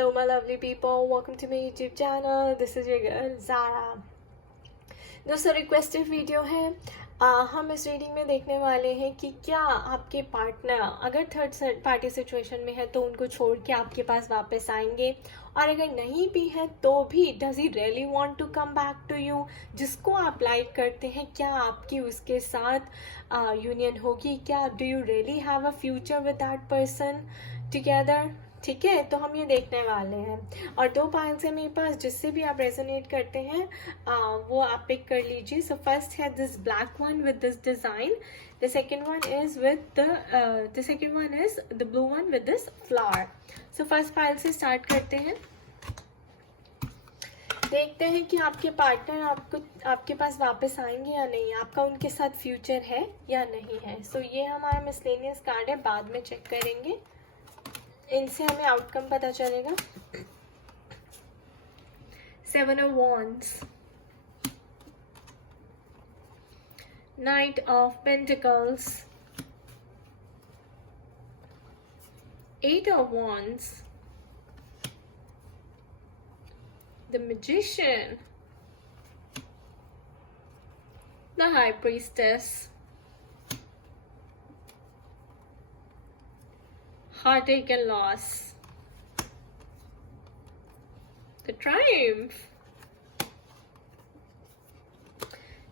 Hello my lovely people, welcome to my YouTube channel. This is your girl Zara. दोस्तों requested video है। हम इस reading में देखने वाले हैं कि क्या आपके पार्टनर अगर थर्ड पार्टी सिचुएशन में है तो उनको छोड़ के आपके पास वापस आएंगे, और अगर नहीं भी है तो भी does he really want to come back to you. जिसको आप लाइक करते हैं, क्या आपकी उसके साथ यूनियन होगी? क्या do you really have a future with that person together? ठीक है, तो हम ये देखने वाले हैं। और दो पाइल्स है मेरे पास, जिससे भी आप रेजोनेट करते हैं वो आप पिक कर लीजिए। सो फर्स्ट है this black one with this design, the second one is with the second one is the blue one with this flower. So first pile से स्टार्ट करते हैं। देखते हैं कि आपके पार्टनर आपके पास वापस आएंगे या नहीं, आपका उनके साथ फ्यूचर है या नहीं है। सो ये हमारा मिसलेनियस कार्ड है, बाद में चेक करेंगे, इनसे हमें आउटकम पता चलेगा। 7 of Wands, Knight of Pentacles, 8 of Wands, the Magician, the High Priestess, heartache and loss, the Triumph,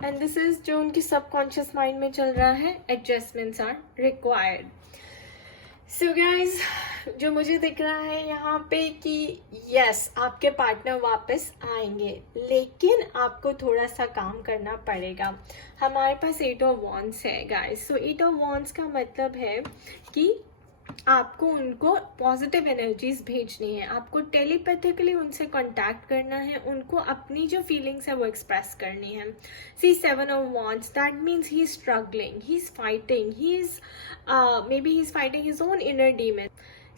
and this is जो उनकी सबकॉन्शियस माइंड में चल रहा है। Adjustments are required. So guys, जो मुझे दिख रहा है यहाँ पे कि यस आपके पार्टनर वापस आएंगे, लेकिन आपको थोड़ा सा काम करना पड़ेगा। हमारे पास 8 of Wands है गाइज। सो 8 of Wands का मतलब है कि आपको उनको पॉजिटिव एनर्जीज भेजनी है, आपको टेलीपैथिकली उनसे कांटेक्ट करना है, उनको अपनी जो फीलिंग्स है वो एक्सप्रेस करनी है। See 7 of Wands, that means he is struggling, he is fighting, he is may be he is fighting his own inner demon.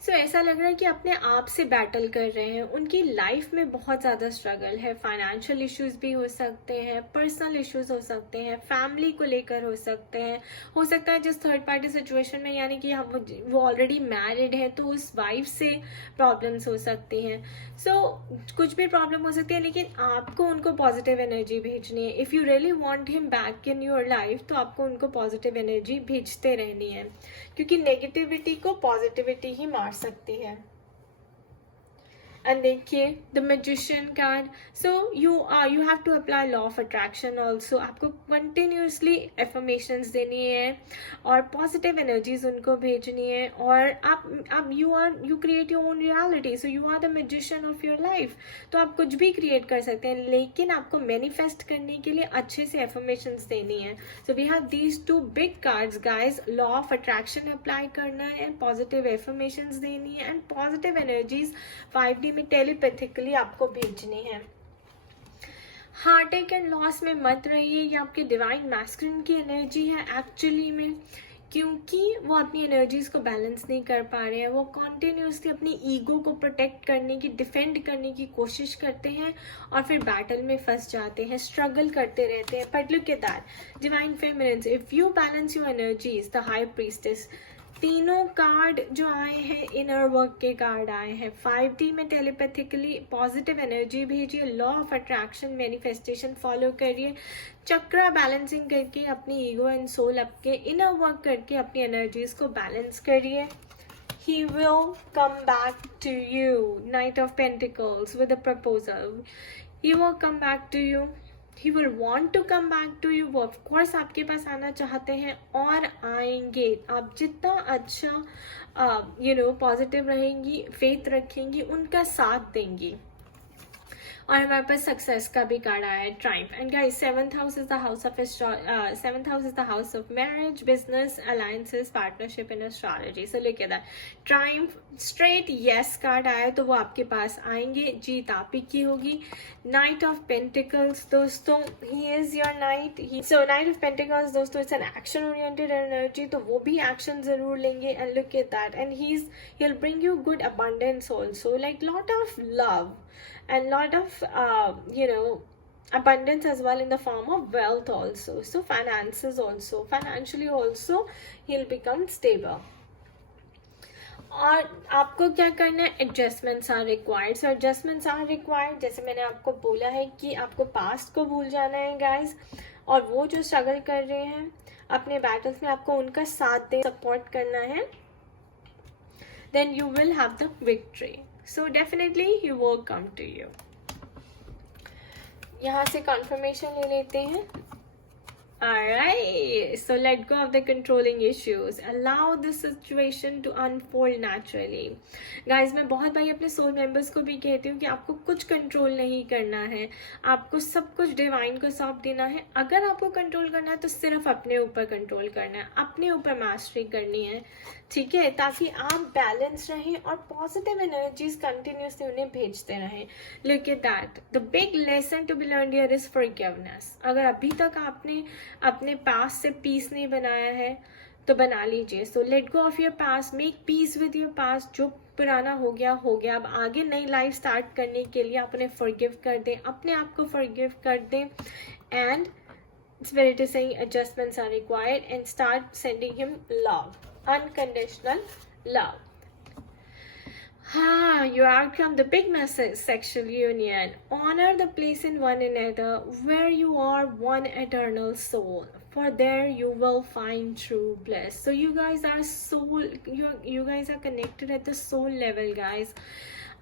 So ऐसा लग रहा है कि अपने आप से बैटल कर रहे हैं। उनकी लाइफ में बहुत ज़्यादा स्ट्रगल है। फाइनेंशियल इश्यूज भी हो सकते हैं, पर्सनल इश्यूज हो सकते हैं, फैमिली को लेकर हो सकते हैं। हो सकता है जिस थर्ड पार्टी सिचुएशन में, यानी कि वो ऑलरेडी मैरिड है तो उस वाइफ से प्रॉब्लम्स हो सकती हैं। सो कुछ भी प्रॉब्लम हो सकती है, लेकिन आपको उनको पॉजिटिव एनर्जी भेजनी है। If you really want him back in your life, तो आपको उनको पॉजिटिव एनर्जी भेजते रहनी है, क्योंकि नेगेटिविटी को पॉजिटिविटी ही मार सकती है। एंड देखिए the magician card. So you have to apply law of attraction also. आपको कंटिन्यूसली एफर्मेशंस देनी है और पॉजिटिव एनर्जीज उनको भेजनी है, और आप you create your own reality. So you are the magician of your life. तो आप कुछ भी क्रिएट कर सकते हैं, लेकिन आपको मैनिफेस्ट करने के लिए अच्छे से एफर्मेशंस देनी है। So we have these two big cards guys. Law of attraction apply करना है, पॉजिटिव एफर्मेशंस देनी है, एंड पॉजिटिव एनर्जीज 5D में टेलीपैथिकली आपको भेजनी है। हार्टेक एंड लॉस में मत रहिए, ये आपके डिवाइन मैस्कुलिन की एनर्जी है एक्चुअली में, क्योंकि वो अपनी एनर्जीज को बैलेंस नहीं कर पा रहे हैं। वो कॉन्टिन्यूसली अपनी ईगो को प्रोटेक्ट करने की, डिफेंड करने की कोशिश करते हैं और फिर बैटल में फंस जाते हैं, स्ट्रगल करते रहते हैं। But look at that divine feminines, if you balance your energies, the high priestess, तीनों कार्ड जो आए हैं इनर वर्क के कार्ड आए हैं। 5D में टेलीपैथिकली पॉजिटिव एनर्जी भेजिए, law of attraction manifestation follow करिए, चक्रा बैलेंसिंग करके अपनी ईगो एंड सोल आपके इनर वर्क करके अपनी एनर्जीज को बैलेंस करिए। He will come back to you, Knight of Pentacles with a proposal. He will come back to you. He will want to come back to you. वो of course आपके पास आना चाहते हैं और आएंगे। आप जितना अच्छा पॉजिटिव रहेंगी, फेथ रखेंगी, उनका साथ देंगी। और हमारे पास सक्सेस का भी कार्ड आया है, triumph. And guys, 7th house is the house of marriage, business, alliances, partnership in astrology. So look at that, triumph straight yes card आया, तो वो आपके पास आएंगे, जीत आप ही की होगी। नाइट ऑफ पेंटिकल्स दोस्तों, he is your knight. So knight of pentacles दोस्तों, it's an action oriented energy, तो वो भी एक्शन जरूर लेंगे। And look at that, and he will bring you good abundance also, like lot of love and lot of abundance as well, in the form of wealth also. So finances also, financially also he'll become stable. और आपको क्या करना है, adjustments are required. So adjustments are required, जैसे मैंने आपको बोला है कि आपको पास्ट को भूल जाना है गाइस, और वो जो स्ट्रगल कर रहे हैं अपने बैटल्स में, आपको उनका साथ दे, सपोर्ट करना है. Then you will have the victory. So definitely you will come to you. यहाँ से कॉन्फर्मेशन ले लेते हैं. Alright, so let go of the controlling issues. Allow the situation to unfold naturally. Guys, मैं बहुत बार अपने सोल मेंबर्स को भी कहती हूँ कि आपको कुछ कंट्रोल नहीं करना है, आपको सब कुछ डिवाइन को सौंप देना है. अगर आपको कंट्रोल करना है तो सिर्फ अपने ऊपर कंट्रोल करना है, अपने ऊपर मास्टरी करनी है, ठीक है, ताकि आप बैलेंस रहें और पॉजिटिव एनर्जीज कंटिन्यूसली उन्हें भेजते रहें. Look at that, the big lesson to be learned here is forgiveness. अगर अभी तक आपने अपने पास से पीस नहीं बनाया है तो बना लीजिए. So let go of your past, make peace with your past. जो पुराना हो गया हो गया. अब आगे नई लाइफ स्टार्ट करने के लिए आप उन्हें फॉरगिव कर दें, अपने आप को फॉरगिव कर दें. And Spirit is saying adjustments are required and start sending him love, unconditional love. Your outcome, the big message, sexual union. Honor the place in one another where you are one eternal soul. For there you will find true bliss. So you guys are soul, you guys are connected at the soul level, guys.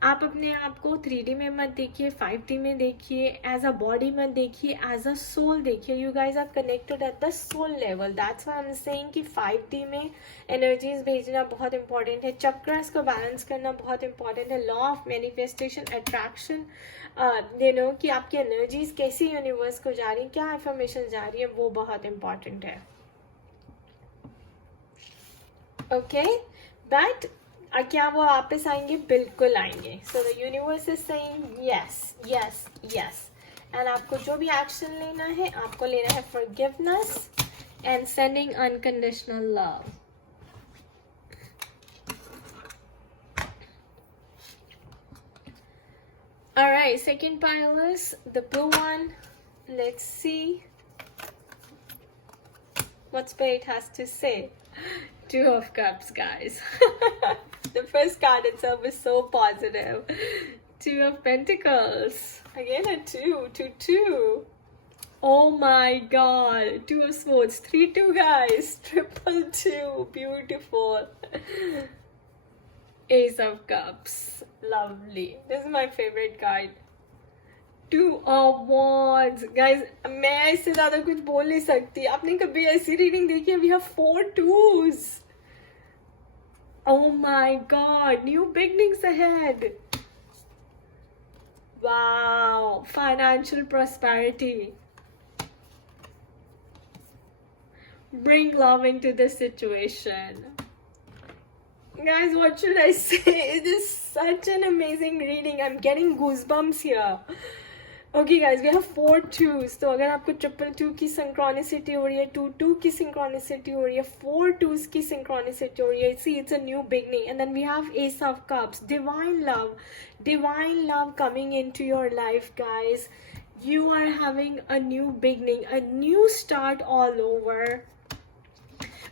आप अपने आप को 3D में मत देखिए, 5D में देखिए, as अ body मत देखिए, एज अ सोल देखिए. You guys are connected at the soul level. That's why I am saying कि 5D में एनर्जीज भेजना बहुत इंपॉर्टेंट है, चक्रस को बैलेंस करना बहुत इंपॉर्टेंट है, law of manifestation, attraction, you know कि आपकी एनर्जीज कैसी यूनिवर्स को जा रही है, क्या इंफॉर्मेशन जा रही है, वो बहुत इंपॉर्टेंट है. ओके, बट क्या वो वापस आएंगे? बिल्कुल आएंगे. So the universe is saying yes yes yes. And आपको जो भी एक्शन लेना है, आपको लेना है forgiveness and sending unconditional love. Alright, second pile is the blue one. Let's see what Spirit has to say. Two of Cups, guys. The first card itself is so positive. Two of Pentacles. Again a two. Oh my god. Two of Swords. 3-2, guys. Triple two. Beautiful. Ace of Cups. Lovely. This is my favorite card. Two of Wands. Guys, मैं इससे ज़्यादा कुछ बोल नहीं सकती. आपने कभी ऐसी रीडिंग देखी है? We have 4 twos. Oh my god, new beginnings ahead. Wow, financial prosperity. Bring love into the situation. Guys, what should I say? It is such an amazing reading. I'm getting goosebumps here. Okay guys, we have 4 twos. तो अगर आपको 222 की synchronicity हो रही है, 2-2 की synchronicity हो रही है, 4 twos की सिंक्रोनिसिटी हो रही है, see it's a new beginning. And then we have ace of cups, divine love coming into your life guys. You are having a new beginning, a new start all over,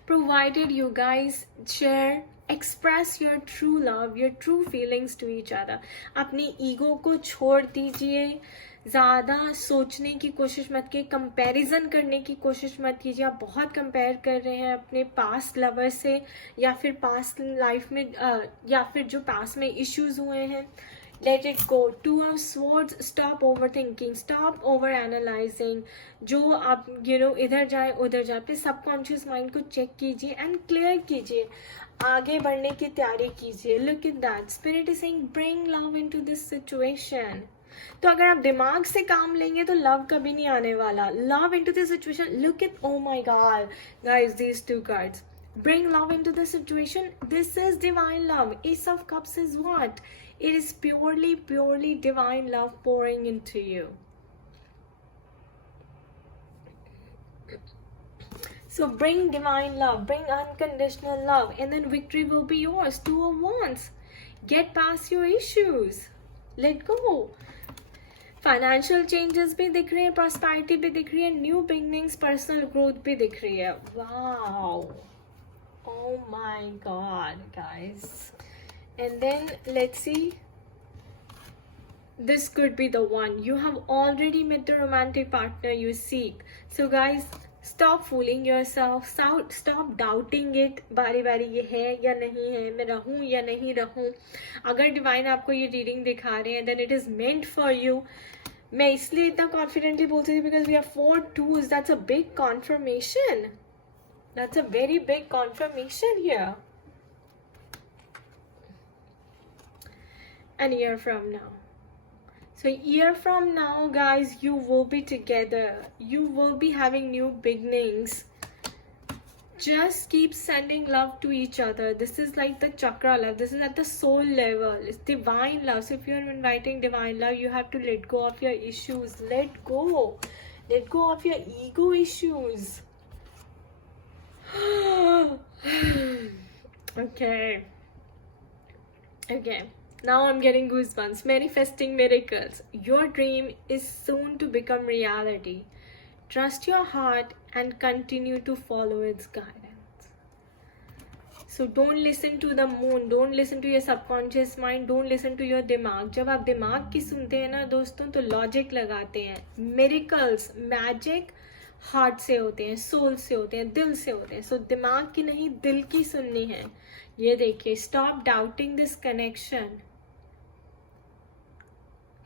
provided you guys share, express your true love, your true feelings to each other. अपनी ego को छोड़ दीजिए, ज़्यादा सोचने की कोशिश मत कीजिए, कंपैरिजन करने की कोशिश मत कीजिए. आप बहुत कंपेयर कर रहे हैं अपने पास्ट लवर से, या फिर पास्ट लाइफ में, या फिर जो पास्ट में इश्यूज हुए हैं. Let it go. Two of Swords. Stop overthinking. Stop overanalyzing. जो आप इधर जाए उधर जाए, अपने सबकॉन्शियस माइंड को चेक कीजिए एंड क्लियर कीजिए, आगे बढ़ने की तैयारी कीजिए. Look at that. Spirit is saying bring love into this situation. तो अगर आप दिमाग से काम लेंगे तो लव कभी नहीं आने वाला. Love into this situation. Look at, oh my god, guys, these two cards. Bring love into the situation. This is divine love. Ace of Cups is what? It is purely divine love pouring into you. So bring divine love, bring unconditional love, and then victory will be yours. Two of Wands. Get past your issues. Let go. Financial changes भी दिख रही है, prosperity भी दिख रही है, new beginnings, personal growth भी दिख रही है. Wow, oh my God guys, and then let's see. This could be the one. You have already met the romantic partner you seek. So guys, stop fooling yourself. Stop doubting it. बारी बारी ये है या नहीं है, मैं रहूं या नहीं रहूं. अगर डिवाइन आपको ये रीडिंग दिखा रहे हैं, then it is meant for you. मैं इसलिए इतना कॉन्फिडेंटली बोलती थी because we have 4 2s. That's a big confirmation. That's a very big confirmation here. And a year from now. So a year from now, guys, you will be together. You will be having new beginnings. Just keep sending love to each other. This is like the chakra love. This is at the soul level. It's divine love. So if you're inviting divine love, you have to let go of your issues. Let go. Let go of your ego issues. Okay. Okay. Now I'm getting goosebumps. Manifesting miracles. Your dream is soon to become reality. Trust your heart and continue to follow its guidance. So don't listen to the moon. Don't listen to your subconscious mind. Don't listen to your दिमाग. जब आप दिमाग की सुनते हैं ना दोस्तों, तो लॉजिक लगाते हैं. Miracles, magic हार्ट से होते हैं, सोल से होते हैं, दिल से होते हैं. सो दिमाग की नहीं, दिल की सुननी है. ये देखिए, stop doubting this connection.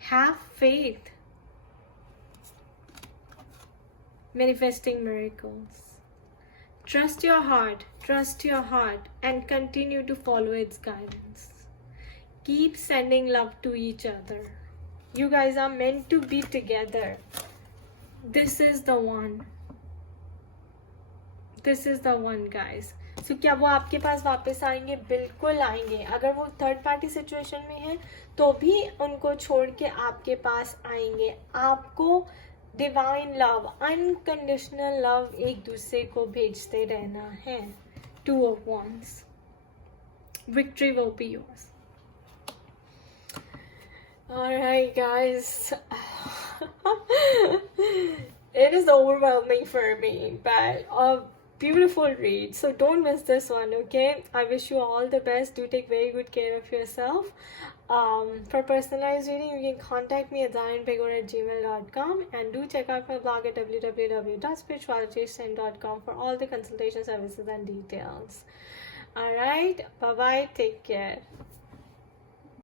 Have faith. Manifesting miracles. Trust your heart and continue to follow its guidance. Keep sending love to each other. You guys are meant to be together. This is the one. This is the one, guys. So क्या वो आपके पास वापस आएंगे? बिल्कुल आएंगे. अगर वो third party situation में है तो भी उनको छोड़ के आपके पास आएंगे. आपको डिवाइन लव, अनकंडीशनल लव एक दूसरे को भेजते रहना है. 2 of Wands. Victory will be yours. Alright, guys. It is overwhelming for me, but a beautiful read. So don't miss this one, okay? I wish you all the best. Do take very good care of yourself. For personalized reading, you can contact me at zion@gmail.com, and do check out my blog at www.spiritualityascent.com for all the consultation services and details. Alright, bye bye, take care.